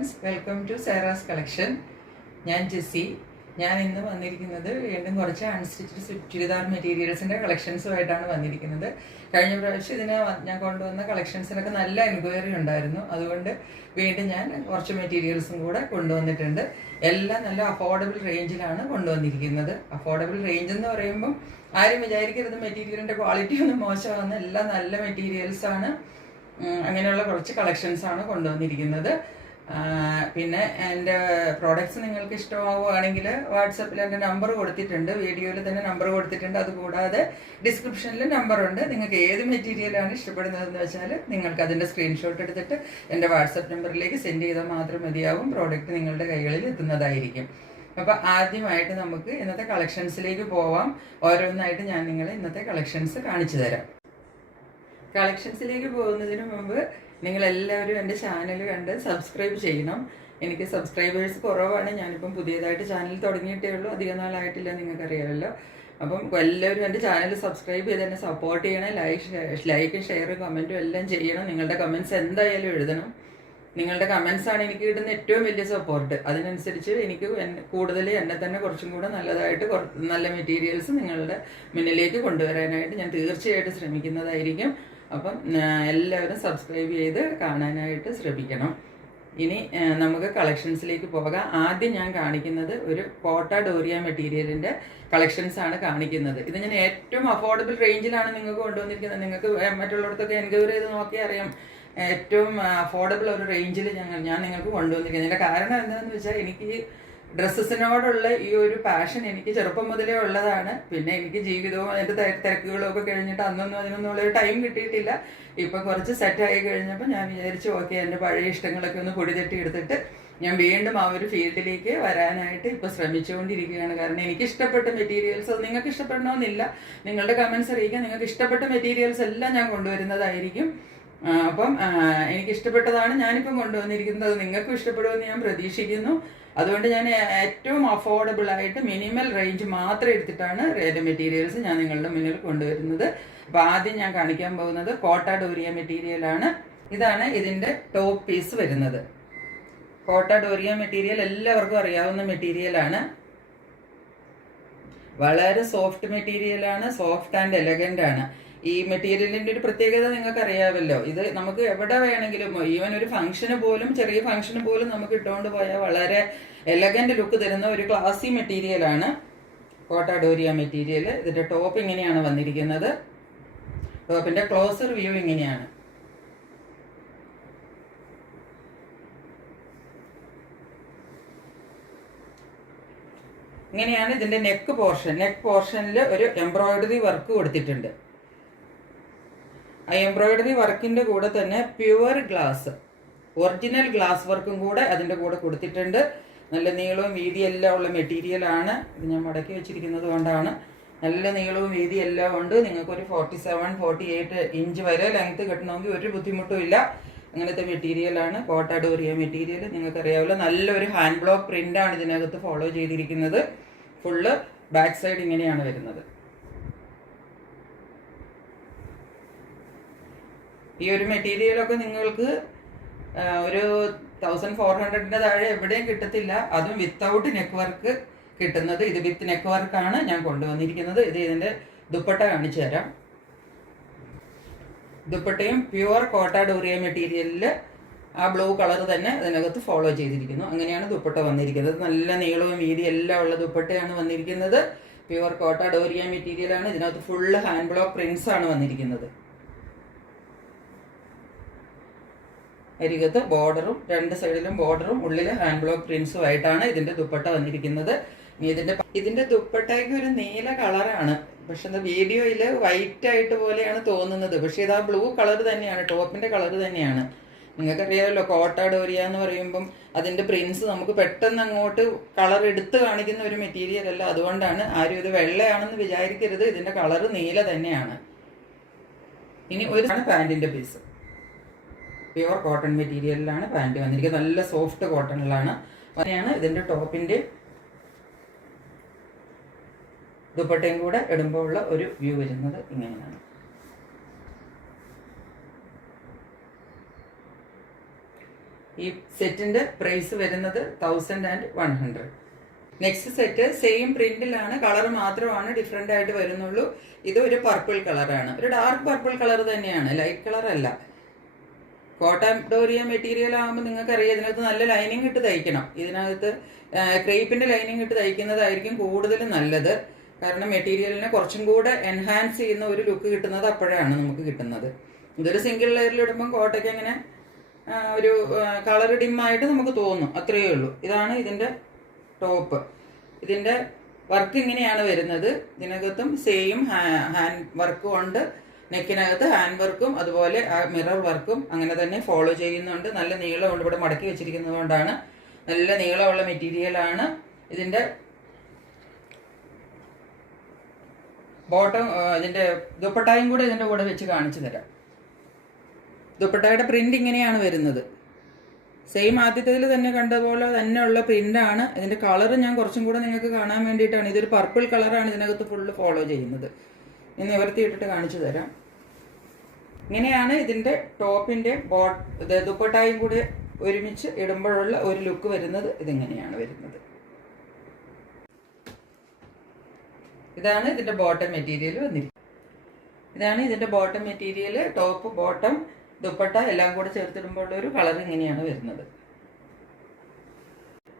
Friends, welcome to സേറാസ് collection. ഞാൻ Jessy. ഞാൻ ഇന്ന് വന്നിരിക്കുന്നത് വീണ്ടും കുറച്ച് അൺസ്റ്റിച്ച്ഡ് ചുരിദാർ മെറ്റീരിയൽസിൻ്റെ കളക്ഷൻസുമായിട്ടാണ് വന്നിരിക്കുന്നത്. കഴിഞ്ഞ പ്രാവശ്യം ഞാൻ കൊണ്ടുവന്ന കളക്ഷൻസിനൊക്കെ നല്ല എൻക്വയറി ഉണ്ടായിരുന്നു. അതുകൊണ്ട് വീണ്ടും ഞാൻ കുറച്ച് മെറ്റീരിയൽസും കൂടെ കൊണ്ടുവന്നിട്ടുണ്ട്. എല്ലാം നല്ല അഫോർഡബിൾ റേഞ്ചിലാണ് കൊണ്ടുവന്നിരിക്കുന്നത്. അഫോർഡബിൾ റേഞ്ച് എന്ന് പറയുമ്പം ആരും വിചാരിക്കരുത് മെറ്റീരിയലിൻ്റെ ക്വാളിറ്റി ഒന്നും മോശമാകുന്ന, എല്ലാം നല്ല മെറ്റീരിയൽസാണ്. അങ്ങനെയുള്ള കുറച്ച് കളക്ഷൻസാണ് കൊണ്ടുവന്നിരിക്കുന്നത്. പിന്നെ എൻ്റെ പ്രോഡക്റ്റ്സ് നിങ്ങൾക്ക് ഇഷ്ടമാവുകയാണെങ്കിൽ വാട്സപ്പിൽ എൻ്റെ നമ്പർ കൊടുത്തിട്ടുണ്ട്, വീഡിയോയിൽ തന്നെ നമ്പർ കൊടുത്തിട്ടുണ്ട്. അതുകൂടാതെ ഡിസ്ക്രിപ്ഷനിൽ നമ്പറുണ്ട്. നിങ്ങൾക്ക് ഏത് മെറ്റീരിയലാണ് ഇഷ്ടപ്പെടുന്നതെന്ന് വെച്ചാൽ നിങ്ങൾക്ക് അതിൻ്റെ സ്ക്രീൻഷോട്ട് എടുത്തിട്ട് എൻ്റെ വാട്സപ്പ് നമ്പറിലേക്ക് സെൻഡ് ചെയ്താൽ മാത്രം മതിയാവും. പ്രോഡക്റ്റ് നിങ്ങളുടെ കൈകളിൽ എത്തുന്നതായിരിക്കും. അപ്പോൾ ആദ്യമായിട്ട് നമുക്ക് ഇന്നത്തെ കളക്ഷൻസിലേക്ക് പോവാം. ഓരോന്നായിട്ട് ഞാൻ നിങ്ങളെ ഇന്നത്തെ കളക്ഷൻസ് കാണിച്ചു തരാം. കളക്ഷൻസിലേക്ക് പോകുന്നതിന് മുമ്പ് നിങ്ങളെല്ലാവരും എൻ്റെ ചാനൽ കണ്ട് സബ്സ്ക്രൈബ് ചെയ്യണം. എനിക്ക് സബ്സ്ക്രൈബേഴ്സ് കുറവാണ്. ഞാനിപ്പം പുതിയതായിട്ട് ചാനൽ തുടങ്ങിയിട്ടേ ഉള്ളൂ, അധികം നാളായിട്ടില്ല, നിങ്ങൾക്കറിയാമല്ലോ. അപ്പം എല്ലാവരും എൻ്റെ ചാനൽ സബ്സ്ക്രൈബ് ചെയ്ത് എന്നെ സപ്പോർട്ട് ചെയ്യണം. ലൈക്കും ഷെയറും കമൻറ്റും എല്ലാം ചെയ്യണം. നിങ്ങളുടെ കമൻറ്റ്സ് എന്തായാലും എഴുതണം. നിങ്ങളുടെ കമൻസാണ് എനിക്ക് കിട്ടുന്ന ഏറ്റവും വലിയ സപ്പോർട്ട്. അതിനനുസരിച്ച് എനിക്ക് കൂടുതൽ എന്നെ തന്നെ കുറച്ചും കൂടെ നല്ലതായിട്ട് നല്ല മെറ്റീരിയൽസ് നിങ്ങളുടെ മുന്നിലേക്ക് കൊണ്ടുവരാനായിട്ട് ഞാൻ തീർച്ചയായിട്ടും ശ്രമിക്കുന്നതായിരിക്കും. അപ്പം എല്ലാവരും സബ്സ്ക്രൈബ് ചെയ്ത് കാണാനായിട്ട് ശ്രമിക്കണം. ഇനി നമുക്ക് കളക്ഷൻസിലേക്ക് പോകാം. ആദ്യം ഞാൻ കാണിക്കുന്നത് ഒരു കോട്ട ഡോറിയ മെറ്റീരിയലിൻ്റെ കളക്ഷൻസാണ് കാണിക്കുന്നത്. ഇത് ഞാൻ ഏറ്റവും അഫോർഡബിൾ റേഞ്ചിലാണ് നിങ്ങൾക്ക് കൊണ്ടുവന്നിരിക്കുന്നത്. നിങ്ങൾക്ക് മറ്റുള്ളിടത്തൊക്കെ എൻക്വയറി ചെയ്ത് നോക്കിയാൽ അറിയാം, ഏറ്റവും അഫോർഡബിൾ ഒരു റേഞ്ചിൽ ഞാൻ നിങ്ങൾക്ക് കൊണ്ടുവന്നിരിക്കുന്നത്. ഇതിൻ്റെ കാരണം എന്താണെന്ന് വെച്ചാൽ എനിക്ക് ഡ്രസ്സസിനോടുള്ള ഈ ഒരു പാഷൻ എനിക്ക് ചെറുപ്പം മുതലേ ഉള്ളതാണ്. പിന്നെ എനിക്ക് ജീവിതവും എൻ്റെ തിരക്കുകളും ഒക്കെ കഴിഞ്ഞിട്ട് അന്നൊന്നും അതിനൊന്നുമുള്ളൊരു ടൈം കിട്ടിയിട്ടില്ല. ഇപ്പം കുറച്ച് സെറ്റായി കഴിഞ്ഞപ്പോൾ ഞാൻ വിചാരിച്ചു, ഓക്കെ, എൻ്റെ പഴയ ഇഷ്ടങ്ങളൊക്കെ ഒന്ന് പൊടിതെറ്റി എടുത്തിട്ട് ഞാൻ വീണ്ടും ആ ഒരു ഫീൽഡിലേക്ക് വരാനായിട്ട് ഇപ്പോൾ ശ്രമിച്ചുകൊണ്ടിരിക്കുകയാണ്. കാരണം എനിക്ക് ഇഷ്ടപ്പെട്ട മെറ്റീരിയൽസ്, അത് നിങ്ങൾക്ക് ഇഷ്ടപ്പെടണമെന്നില്ല, നിങ്ങളുടെ കമൻസ് അറിയിക്കാൻ. നിങ്ങൾക്ക് ഇഷ്ടപ്പെട്ട മെറ്റീരിയൽസ് എല്ലാം ഞാൻ കൊണ്ടുവരുന്നതായിരിക്കും. അപ്പം എനിക്കിഷ്ടപ്പെട്ടതാണ് ഞാനിപ്പം കൊണ്ടുവന്നിരിക്കുന്നത്. അത് നിങ്ങൾക്കും ഇഷ്ടപ്പെടുമെന്ന് ഞാൻ പ്രതീക്ഷിക്കുന്നു. അതുകൊണ്ട് ഞാൻ ഏറ്റവും അഫോർഡബിൾ ആയിട്ട് മിനിമൽ റേഞ്ച് മാത്രം എടുത്തിട്ടാണ് മെറ്റീരിയൽസ് ഞാൻ നിങ്ങളുടെ മുന്നിൽ കൊണ്ടുവരുന്നത്. അപ്പോൾ ആദ്യം ഞാൻ കാണിക്കാൻ പോകുന്നത് കോട്ട ഡോറിയ മെറ്റീരിയലാണ്. ഇതാണ് ഇതിൻ്റെ ടോപ്പ് പീസ് വരുന്നത്. കോട്ട ഡോറിയ മെറ്റീരിയൽ എല്ലാവർക്കും അറിയാവുന്ന മെറ്റീരിയലാണ്. വളരെ സോഫ്റ്റ് മെറ്റീരിയലാണ്, സോഫ്റ്റ് ആൻഡ് എലഗൻ്റ് ആണ്. ഈ മെറ്റീരിയലിൻ്റെ ഒരു പ്രത്യേകത നിങ്ങൾക്ക് അറിയാമല്ലോ. ഇത് നമുക്ക് എവിടെ വേണമെങ്കിലും, ഈവൻ ഒരു ഫംഗ്ഷന് പോലും, ചെറിയ ഫംഗ്ഷന് പോലും നമുക്ക് ഇട്ടുകൊണ്ട് പോയാൽ വളരെ എലഗന്റ് ലുക്ക് തരുന്ന ഒരു ക്ലാസി മെറ്റീരിയലാണ് കോട്ട ഡോറിയ മെറ്റീരിയൽ. ഇതിൻ്റെ ടോപ്പ് ഇങ്ങനെയാണ് വന്നിരിക്കുന്നത്. ടോപ്പിൻ്റെ ക്ലോസർ വ്യൂ ഇങ്ങനെയാണ്. ഇങ്ങനെയാണ് ഇതിൻ്റെ നെക്ക് പോർഷനിൽ ഒരു എംബ്രോയിഡറി വർക്ക് കൊടുത്തിട്ടുണ്ട്. ആ എംബ്രോയിഡറി വർക്കിൻ്റെ കൂടെ തന്നെ പ്യുവർ ഗ്ലാസ്, ഒറിജിനൽ ഗ്ലാസ് വർക്കും കൂടെ അതിൻ്റെ കൂടെ കൊടുത്തിട്ടുണ്ട്. നല്ല നീളവും വീതിയെല്ലാം ഉള്ള മെറ്റീരിയലാണ്. ഇത് ഞാൻ മടക്കി വെച്ചിരിക്കുന്നത് കൊണ്ടാണ്. നല്ല നീളവും വീതിയെല്ലാം ഉണ്ട്. നിങ്ങൾക്കൊരു 47-48 ഇഞ്ച് വരെ ലെങ്ത്ത് കിട്ടണമെങ്കിൽ ഒരു ബുദ്ധിമുട്ടും ഇല്ല. അങ്ങനത്തെ മെറ്റീരിയലാണ് കോട്ട ഡോറിയ മെറ്റീരിയൽ. നിങ്ങൾക്കറിയാമല്ലോ, നല്ലൊരു ഹാൻഡ് ബ്ലോക്ക് പ്രിൻ്റാണ് ഇതിനകത്ത് ഫോളോ ചെയ്തിരിക്കുന്നത്. ഫുള്ള് ബാക്ക് സൈഡ് ഇങ്ങനെയാണ് വരുന്നത്. ഈ ഒരു മെറ്റീരിയലൊക്കെ നിങ്ങൾക്ക് ഒരു 1400 താഴെ എവിടെയും കിട്ടത്തില്ല. അതും വിത്തൗട്ട് നെക്ക് വർക്ക് കിട്ടുന്നത്. ഇത് വിത്ത് നെക്ക് വർക്കാണ് ഞാൻ കൊണ്ടുവന്നിരിക്കുന്നത്. ഇത് ഇതിൻ്റെ ദുപ്പട്ട കാണിച്ചു തരാം. ദുപ്പട്ടയും പ്യുവർ കോട്ട ഡോറിയ മെറ്റീരിയലിൽ ആ ബ്ലൂ കളർ തന്നെ അതിനകത്ത് ഫോളോ ചെയ്തിരിക്കുന്നു. അങ്ങനെയാണ് ദുപ്പട്ട വന്നിരിക്കുന്നത്. നല്ല നീളവും വീതി എല്ലാം ഉള്ള ദുപ്പട്ടയാണ് വന്നിരിക്കുന്നത്. പ്യുവർ കോട്ട ഡോറിയ മെറ്റീരിയലാണ്. ഇതിനകത്ത് ഫുള്ള് ഹാൻഡ് ബ്ലോക്ക് പ്രിന്റ്സ് ആണ് വന്നിരിക്കുന്നത്. അരികത്ത് ബോർഡറും, രണ്ട് സൈഡിലും ബോർഡറും, ഉള്ളിൽ ഹാൻഡ് ബ്ലോക്ക് പ്രിന്റ്സും ആയിട്ടാണ് ഇതിൻ്റെ ദുപ്പട്ട വന്നിരിക്കുന്നത്. ഇതിൻ്റെ ദുപ്പട്ടയ്ക്ക് ഒരു നീല കളറാണ്. പക്ഷെ അത് വീഡിയോയിൽ വൈറ്റ് ആയിട്ട് പോലെയാണ് തോന്നുന്നത്. പക്ഷേ ഇത് ആ ബ്ലൂ കളർ തന്നെയാണ്, ടോപ്പിൻ്റെ കളർ തന്നെയാണ്. നിങ്ങൾക്കറിയാമല്ലോ, കോട്ട ഡോറിയ എന്ന് പറയുമ്പം അതിൻ്റെ പ്രിന്റ്സ് നമുക്ക് പെട്ടെന്ന് അങ്ങോട്ട് കളർ എടുത്ത് കാണിക്കുന്ന ഒരു മെറ്റീരിയൽ അല്ല. അതുകൊണ്ടാണ് ആരും ഇത് വെള്ളയാണെന്ന് വിചാരിക്കരുത്. ഇതിൻ്റെ കളർ നീല തന്നെയാണ്. ഇനി ഒരു പാൻറ്റിൻ്റെ പീസ് പ്യുവർ കോട്ടൺ മെറ്റീരിയലിലാണ് പാൻറ് വന്നിരിക്കുന്നത്. നല്ല സോഫ്റ്റ് കോട്ടണിലാണ്. അങ്ങനെയാണ് ഇതിൻ്റെ ടോപ്പിൻ്റെ ദുപ്പട്ടയും കൂടെ ഇടുമ്പോൾ ഉള്ള ഒരു വ്യൂ വരുന്നത് ഇങ്ങനെയാണ്. ഈ സെറ്റിന്റെ പ്രൈസ് വരുന്നത് 1100. നെക്സ്റ്റ് സെറ്റ് സെയിം പ്രിന്റിലാണ്, കളർ മാത്രമാണ് ഡിഫറെന്റ് ആയിട്ട് വരുന്നുള്ളൂ. ഇത് ഒരു പർപ്പിൾ കളറാണ്, ഒരു ഡാർക്ക് പർപ്പിൾ കളർ തന്നെയാണ്, ലൈറ്റ് കളർ അല്ല. കോട്ടൺ ഡോറിയ മെറ്റീരിയൽ ആകുമ്പോൾ നിങ്ങൾക്കറിയാം ഇതിനകത്ത് നല്ല ലൈനിങ് ഇട്ട് തയ്ക്കണം. ഇതിനകത്ത് ക്രേപ്പിന്റെ ലൈനിങ് ഇട്ട് തയ്ക്കുന്നതായിരിക്കും കൂടുതൽ നല്ലത്. കാരണം മെറ്റീരിയലിനെ കുറച്ചും കൂടെ എൻഹാൻസ് ചെയ്യുന്ന ഒരു ലുക്ക് കിട്ടുന്നത് അപ്പോഴാണ് നമുക്ക് കിട്ടുന്നത്. ഇതൊരു സിംഗിൾ ലെയറിൽ ഇടുമ്പം കോട്ടയ്ക്ക് അങ്ങനെ ഒരു കളർ ഡിമ്മായിട്ട് നമുക്ക് തോന്നും, അത്രയേ ഉള്ളൂ. ഇതാണ് ഇതിന്റെ ടോപ്പ്. ഇതിന്റെ വർക്ക് ഇങ്ങനെയാണ് വരുന്നത്. ഇതിനകത്തും സെയിം ഹാൻഡ് വർക്കും ഉണ്ട്, നെക്കിനകത്ത് ഹാൻഡ് വർക്കും അതുപോലെ മിറർ വർക്കും അങ്ങനെ തന്നെ ഫോളോ ചെയ്യുന്നുണ്ട്. നല്ല നീളമുണ്ട്, ഇവിടെ മടക്കി വെച്ചിരിക്കുന്നത് കൊണ്ടാണ്. നല്ല നീളമുള്ള മെറ്റീരിയലാണ്. ഇതിന്റെ ബോട്ടം, ഇതിന്റെ ദുപ്പട്ടായും കൂടെ ഇതിന്റെ കൂടെ വെച്ച് കാണിച്ചു തരാം. ദുപ്പട്ടയുടെ പ്രിന്റ് ഇങ്ങനെയാണ് വരുന്നത്. സെയിം ആദ്യത്തിൽ തന്നെ കണ്ട പോലെ തന്നെയുള്ള പ്രിന്റാണ്. ഇതിന്റെ കളർ ഞാൻ കുറച്ചും കൂടെ നിങ്ങൾക്ക് കാണാൻ വേണ്ടിയിട്ടാണ്. ഇതൊരു പർപ്പിൾ കളറാണ് ഇതിനകത്ത് ഫുള്ള് ഫോളോ ചെയ്യുന്നത്. ഇനി നിവർത്തിയിട്ടിട്ട് കാണിച്ചു തരാം. ഇങ്ങനെയാണ് ഇതിന്റെ ടോപ്പിന്റെ ദുപ്പട്ടായും കൂടി ഒരുമിച്ച് ഇടുമ്പോഴുള്ള ഒരു ലുക്ക് വരുന്നത്. ഇതിങ്ങനെയാണ് വരുന്നത്. ഇതാണ് ഇതിന്റെ ബോട്ടം മെറ്റീരിയൽ വന്നിരിക്കുന്നത്. ഇതാണ് ഇതിന്റെ bottom material. Top, bottom, dupatta എല്ലാം കൂടെ ചേർത്തിടുമ്പോൾ ഒരു കളർ ഇങ്ങനെയാണ് വരുന്നത്.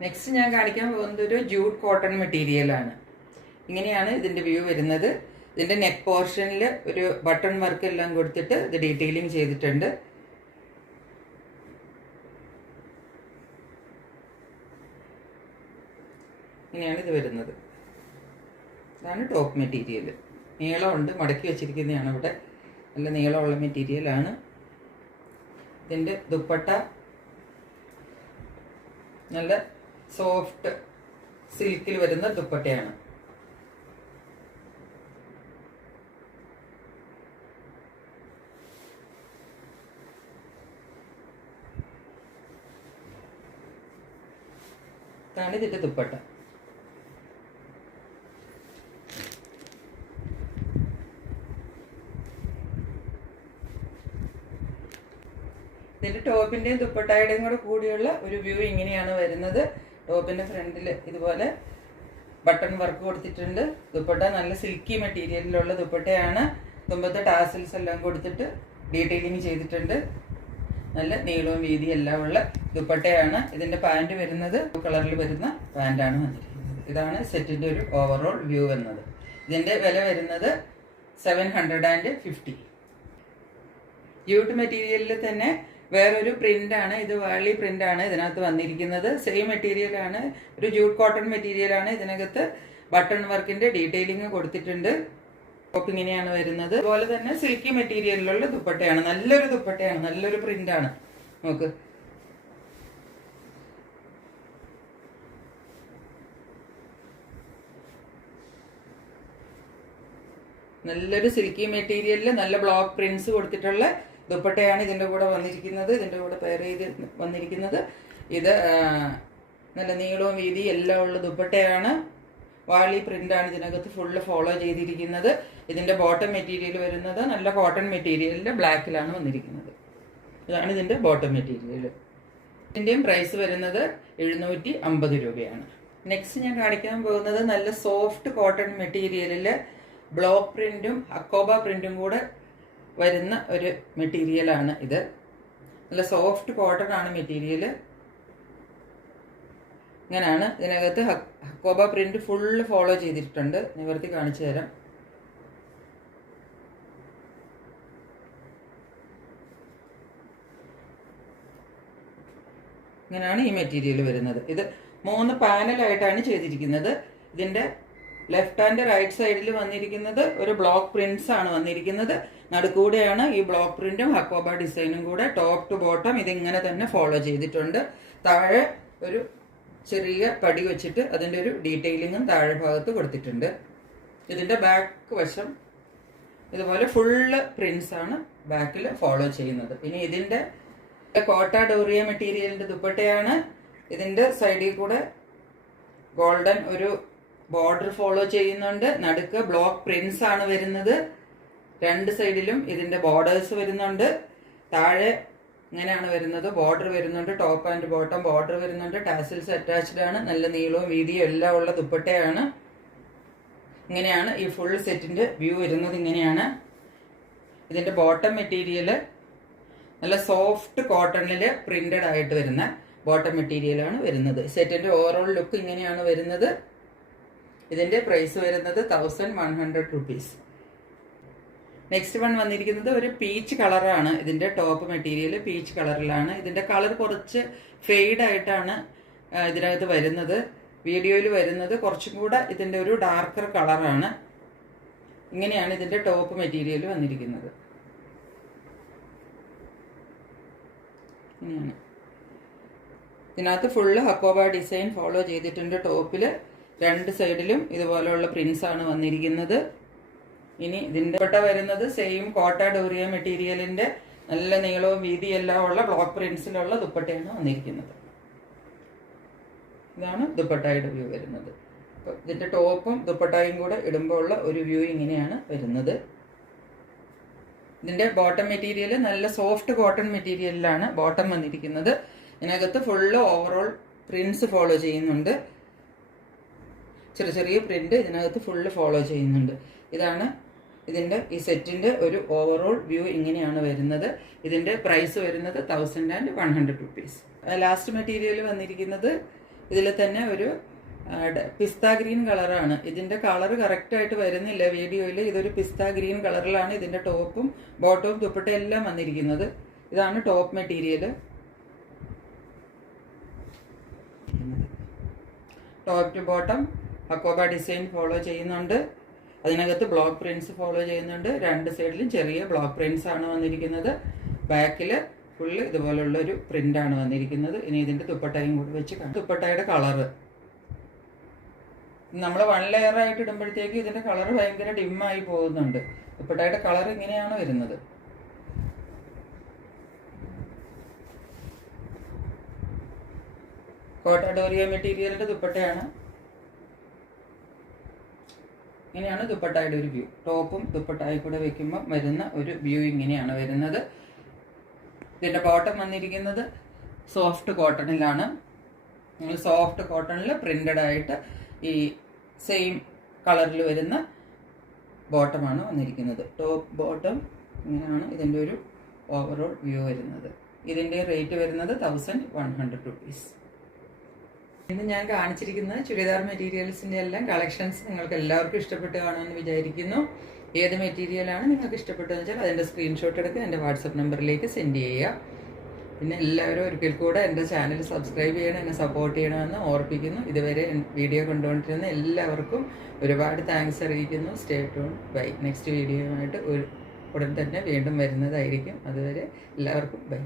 നെക്സ്റ്റ് ഞാൻ കാണിക്കാൻ പോകുന്നത് ഒരു ജൂട്ട് കോട്ടൺ മെറ്റീരിയലാണ്. ഇങ്ങനെയാണ് ഇതിന്റെ വ്യൂ വരുന്നത്. ഇതിന്റെ നെക്ക് പോർഷനിൽ ഒരു ബട്ടൺ വർക്ക് എല്ലാം കൊടുത്തിട്ട് ഇത് ഡീറ്റെയിലിംഗ് ചെയ്തിട്ടുണ്ട്. ഇങ്ങനെയാണ് ഇത് വരുന്നത്. ഇതാണ് ടോപ്പ് മെറ്റീരിയൽ. നീളമുണ്ട്, മടക്കി വെച്ചിരിക്കുന്നതാണ് ഇവിടെ. നല്ല നീളമുള്ള മെറ്റീരിയലാണ്. ഇതിന്റെ ദുപ്പട്ട നല്ല സോഫ്റ്റ് സിൽക്കിൽ വരുന്ന ദുപ്പട്ടയാണ്. ഇതാണ് ഇതിന്റെ ദുപ്പട്ട. ഇതിന്റെ ടോപ്പിന്റെയും ദുപ്പട്ടയുടെയും കൂടെ കൂടിയുള്ള ഒരു വ്യൂ ഇങ്ങനെയാണ് വരുന്നത്. ടോപ്പിന്റെ ഫ്രണ്ടിൽ ഇതുപോലെ ബട്ടൺ വർക്ക് കൊടുത്തിട്ടുണ്ട്. ദുപ്പട്ട നല്ല സിൽക്കി മെറ്റീരിയലിലുള്ള ദുപ്പട്ടയാണ്. തുമ്പത്തെ ടാസൽസ് എല്ലാം കൊടുത്തിട്ട് ഡീറ്റെയിലിംഗ് ചെയ്തിട്ടുണ്ട്. നല്ല നീളവും വീതിയും എല്ലാം ഉള്ള ദുപ്പട്ടയാണ്. ഇതിന്റെ പാൻറ് വരുന്നത് കളറിൽ വരുന്ന പാൻറ്റാണ് വന്നിരിക്കുന്നത്. ഇതാണ് സെറ്റിന്റെ ഒരു ഓവറോൾ വ്യൂ വരുന്നത്. ഇതിന്റെ വില വരുന്നത് 750. ജൂട്ട് മെറ്റീരിയലിൽ തന്നെ വേറൊരു പ്രിന്റാണ്. ഇത് വാളി പ്രിന്റാണ് ഇതിനകത്ത് വന്നിരിക്കുന്നത്. സെയിം മെറ്റീരിയലാണ്, ഒരു ജൂട്ട് കോട്ടൺ മെറ്റീരിയലാണ്. ഇതിനകത്ത് ബട്ടൺ വർക്കിന്റെ ഡീറ്റെയിലിംഗ് കൊടുത്തിട്ടുണ്ട്. ടോപ്പ് ഇങ്ങനെയാണ് വരുന്നത്. അതുപോലെ തന്നെ സിൽക്കി മെറ്റീരിയലിലുള്ള ദുപ്പട്ടയാണ്. നല്ലൊരു ദുപ്പട്ടയാണ്, നല്ലൊരു പ്രിന്റാണ്. നോക്ക്, നല്ലൊരു സിൽക്കി മെറ്റീരിയലിൽ നല്ല ബ്ലോക്ക് പ്രിന്റ്സ് കൊടുത്തിട്ടുള്ള ദുപ്പട്ടയാണ് ഇതിന്റെ കൂടെ വന്നിരിക്കുന്നത്. ഇതിന്റെ കൂടെ പെയർ ചെയ്ത് വന്നിരിക്കുന്നത്. ഇത് നല്ല നീളവും വീതിയും എല്ലാം ഉള്ള ദുപ്പട്ടയാണ്. വാളി പ്രിന്റാണ് ഇതിനകത്ത് ഫുള്ള് ഫോളോ ചെയ്തിരിക്കുന്നത്. ഇതിന്റെ ബോട്ടം മെറ്റീരിയൽ വരുന്നത് നല്ല കോട്ടൺ മെറ്റീരിയലിന്റെ ബ്ലാക്കിലാണ് വന്നിരിക്കുന്നത്. ഇതാണ് ഇതിന്റെ ബോട്ടം മെറ്റീരിയൽ. ഇതിന്റെയും പ്രൈസ് വരുന്നത് 750 രൂപയാണ്. നെക്സ്റ്റ് ഞാൻ കാണിക്കാൻ പോകുന്നത് നല്ല സോഫ്റ്റ് കോട്ടൺ മെറ്റീരിയലില് ബ്ലോക്ക് പ്രിന്റും അക്കോബ പ്രിന്റും കൂടെ വരുന്ന ഒരു മെറ്റീരിയലാണ് ഇത്. നല്ല സോഫ്റ്റ് കോട്ടൺ ആണ് മെറ്റീരിയൽ. ഇങ്ങനെയാണ്. ഇതിനകത്ത് ഹക്കോബ പ്രിന്റ് ഫുള്ള് ഫോളോ ചെയ്തിട്ടുണ്ട്. നിവർത്തി കാണിച്ചു തരാം. ഇങ്ങനെയാണ് ഈ മെറ്റീരിയൽ വരുന്നത്. ഇത് 3 പാനലായിട്ടാണ് ചെയ്തിരിക്കുന്നത്. ഇതിന്റെ ലെഫ്റ്റ് ആൻഡ് റൈറ്റ് സൈഡിൽ വന്നിരിക്കുന്നത് ഒരു ബ്ലോക്ക് പ്രിന്റ്സ് ആണ് വന്നിരിക്കുന്നത്. നടുക്കൂടെയാണ് ഈ ബ്ലോക്ക് പ്രിന്റും ഹക്കോബ ഡിസൈനും കൂടെ ടോപ്പ് ടു ബോട്ടം ഇതിങ്ങനെ തന്നെ ഫോളോ ചെയ്തിട്ടുണ്ട്. താഴെ ഒരു ചെറിയ പടി വെച്ചിട്ട് അതിന്റെ ഒരു ഡീറ്റെയിലിങ്ങും താഴെ ഭാഗത്ത് കൊടുത്തിട്ടുണ്ട്. ഇതിന്റെ ബാക്ക് വശം ഇതുപോലെ ഫുള്ള് പ്രിന്റ്സ് ആണ് ബാക്കിൽ ഫോളോ ചെയ്യുന്നത്. ഇനി ഇതിന്റെ കോട്ട ഡോറിയ മെറ്റീരിയലിന്റെ ദുപ്പട്ടയാണ്. ഇതിന്റെ സൈഡിൽ കൂടെ ഗോൾഡൻ ഒരു ബോർഡർ ഫോളോ ചെയ്യുന്നുണ്ട്. നടുക്ക് ബ്ലോക്ക് പ്രിന്റ്സ് ആണ് വരുന്നത്. രണ്ട് സൈഡിലും ഇതിന്റെ ബോർഡേഴ്സ് വരുന്നുണ്ട്. താഴെ ഇങ്ങനെയാണ് വരുന്നത്. ബോർഡർ വരുന്നുണ്ട്, ടോപ്പ് ആൻഡ് ബോട്ടം ബോർഡർ വരുന്നുണ്ട്, ടാസിൽസ് അറ്റാച്ച്ഡ് ആണ്, നല്ല നീളവും വീതിയും എല്ലാം ഉള്ള ദുപ്പട്ടയാണ്. ഇങ്ങനെയാണ് ഈ ഫുൾ സെറ്റിന്റെ വ്യൂ വരുന്നത്. ഇങ്ങനെയാണ് ഇതിന്റെ ബോട്ടം മെറ്റീരിയൽ. നല്ല സോഫ്റ്റ് കോട്ടണിൽ പ്രിന്റഡ് ആയിട്ട് വരുന്ന ബോട്ടം മെറ്റീരിയലാണ് വരുന്നത്. സെറ്റിന്റെ ഓവറോൾ ലുക്ക് ഇങ്ങനെയാണ് വരുന്നത്. ഇതിന്റെ പ്രൈസ് വരുന്നത് 1100 റുപ്പീസ്. നെക്സ്റ്റ് വൺ വന്നിരിക്കുന്നത് ഒരു പീച്ച് കളറാണ്. ഇതിന്റെ ടോപ്പ് മെറ്റീരിയൽ പീച്ച് കളറിലാണ്. ഇതിന്റെ കളർ കുറച്ച് ഫെയ്ഡ് ആയിട്ടാണ് ഇതിനകത്ത് വരുന്നത്. വീഡിയോയിൽ വരുന്നത് കുറച്ചും കൂടെ ഇതിന്റെ ഒരു ഡാർക്കർ കളറാണ്. ഇങ്ങനെയാണ് ഇതിന്റെ ടോപ്പ് മെറ്റീരിയൽ വന്നിരിക്കുന്നത്. ഇങ്ങനെയാണ്. ഇതിനകത്ത് ഫുള്ള് ഹക്കോബ ഡിസൈൻ ഫോളോ ചെയ്തിട്ടുണ്ട്. ടോപ്പിൽ രണ്ട് സൈഡിലും ഇതുപോലെയുള്ള പ്രിന്റ്സ് ആണ് വന്നിരിക്കുന്നത്. ഇനി ഇതിന്റെ ദുപ്പട്ട വരുന്നത് സെയിം കോട്ട ഡോറിയ മെറ്റീരിയലിന്റെ നല്ല നീളവും വീതിയും എല്ലാം ഉള്ള ബ്ലോക്ക് പ്രിന്റ്സിലുള്ള ദുപ്പട്ടയാണ് വന്നിരിക്കുന്നത്. ഇതാണ് ദുപ്പട്ടയുടെ വ്യൂ വരുന്നത്. അപ്പോൾ ഇതിന്റെ ടോപ്പും ദുപ്പട്ടയും കൂടെ ഇടുമ്പോൾ ഉള്ള ഒരു വ്യൂ ഇങ്ങനെയാണ് വരുന്നത്. ഇതിന്റെ ബോട്ടം മെറ്റീരിയൽ നല്ല സോഫ്റ്റ് കോട്ടൺ മെറ്റീരിയലിലാണ് ബോട്ടം വന്നിരിക്കുന്നത്. ഇതിനകത്ത് ഫുള്ള് ഓവറോൾ പ്രിന്റ്സ് ഫോളോ ചെയ്യുന്നുണ്ട്. ചെറിയ ചെറിയ പ്രിന്റ് ഇതിനകത്ത് ഫുള്ള് ഫോളോ ചെയ്യുന്നുണ്ട്. ഇതാണ് ഇതിന്റെ ഈ സെറ്റിന്റെ ഒരു ഓവറോൾ വ്യൂ ഇങ്ങനെയാണ് വരുന്നത്. ഇതിന്റെ പ്രൈസ് വരുന്നത് 1100 റുപ്പീസ്. ലാസ്റ്റ് മെറ്റീരിയൽ വന്നിരിക്കുന്നത് ഇതിൽ തന്നെ ഒരു പിസ്ത ഗ്രീൻ കളറാണ്. ഇതിന്റെ കളർ കറക്റ്റ് ആയിട്ട് വരുന്നില്ല വീഡിയോയിൽ. ഇതൊരു പിസ്ത ഗ്രീൻ കളറിലാണ് ഇതിന്റെ ടോപ്പും ബോട്ടവും ദുപ്പട്ടയും എല്ലാം വന്നിരിക്കുന്നത്. ഇതാണ് top material. Top to bottom hakoba design follow ചെയ്യുന്നുണ്ട്. അതിനകത്ത് ബ്ലോക്ക് പ്രിന്റ്സ് ഫോളോ ചെയ്യുന്നുണ്ട്. രണ്ട് സൈഡിലും ചെറിയ ബ്ലോക്ക് പ്രിന്റ്സ് ആണ് വന്നിരിക്കുന്നത്. ബാക്കിൽ ഫുള്ള് ഇതുപോലുള്ള ഒരു പ്രിന്റ് ആണ് വന്നിരിക്കുന്നത്. ഇനി ഇതിന്റെ ദുപ്പട്ടയും കൂടി വെച്ച് കാണാം. ദുപ്പട്ടയുടെ കളറ് നമ്മൾ വൺ ലെയർ ആയിട്ട് ഇടുമ്പോഴത്തേക്ക് ഇതിന്റെ കളർ ഭയങ്കര ഡിമ്മായി പോകുന്നുണ്ട്. ദുപ്പട്ടയുടെ കളർ ഇങ്ങനെയാണ് വരുന്നത്. കോട്ട ഡോറിയ മെറ്റീരിയലിന്റെ ദുപ്പട്ടയാണ്. ഇങ്ങനെയാണ് ദുപ്പട്ടയുടെ ഒരു വ്യൂ. ടോപ്പും ദുപ്പട്ടായി കൂടെ വെക്കുമ്പോൾ വരുന്ന ഒരു വ്യൂ ഇങ്ങനെയാണ് വരുന്നത്. ഇതിന്റെ ബോട്ടം വന്നിരിക്കുന്നത് സോഫ്റ്റ് കോട്ടണിലാണ്. സോഫ്റ്റ് കോട്ടണിൽ പ്രിന്റഡ് ആയിട്ട് ഈ സെയിം കളറിൽ വരുന്ന ബോട്ടമാണ് വന്നിരിക്കുന്നത്. ടോപ്പ് ബോട്ടം ഇങ്ങനെയാണ് ഇതിൻ്റെ ഒരു ഓവറോൾ വ്യൂ വരുന്നത്. ഇതിൻ്റെ റേറ്റ് വരുന്നത് 1100 റുപ്പീസ്. ഇന്ന് ഞാൻ കാണിച്ചിരിക്കുന്ന ചുരിദാർ മെറ്റീരിയൽസിൻ്റെ എല്ലാം കളക്ഷൻസ് നിങ്ങൾക്ക് എല്ലാവർക്കും ഇഷ്ടപ്പെട്ട് കാണുമെന്ന് വിചാരിക്കുന്നു. ഏത് മെറ്റീരിയലാണ് നിങ്ങൾക്ക് ഇഷ്ടപ്പെട്ടതെന്ന് വെച്ചാൽ അതിൻ്റെ സ്ക്രീൻഷോട്ട് എടുക്കുക എൻ്റെ വാട്സപ്പ് നമ്പറിലേക്ക് സെൻഡ് ചെയ്യുക. പിന്നെ എല്ലാവരും ഒരിക്കൽ കൂടെ എൻ്റെ ചാനൽ സബ്സ്ക്രൈബ് ചെയ്യണം, എന്നെ സപ്പോർട്ട് ചെയ്യണമെന്ന് ഓർപ്പിക്കുന്നു. ഇതുവരെ വീഡിയോ കണ്ടുകൊണ്ടിരുന്ന എല്ലാവർക്കും ഒരുപാട് താങ്ക്സ് അറിയിക്കുന്നു. Stay tune. ബൈ. നെക്സ്റ്റ് വീഡിയോയുമായിട്ട് ഉടൻ തന്നെ വീണ്ടും വരുന്നതായിരിക്കും. അതുവരെ എല്ലാവർക്കും ബൈ.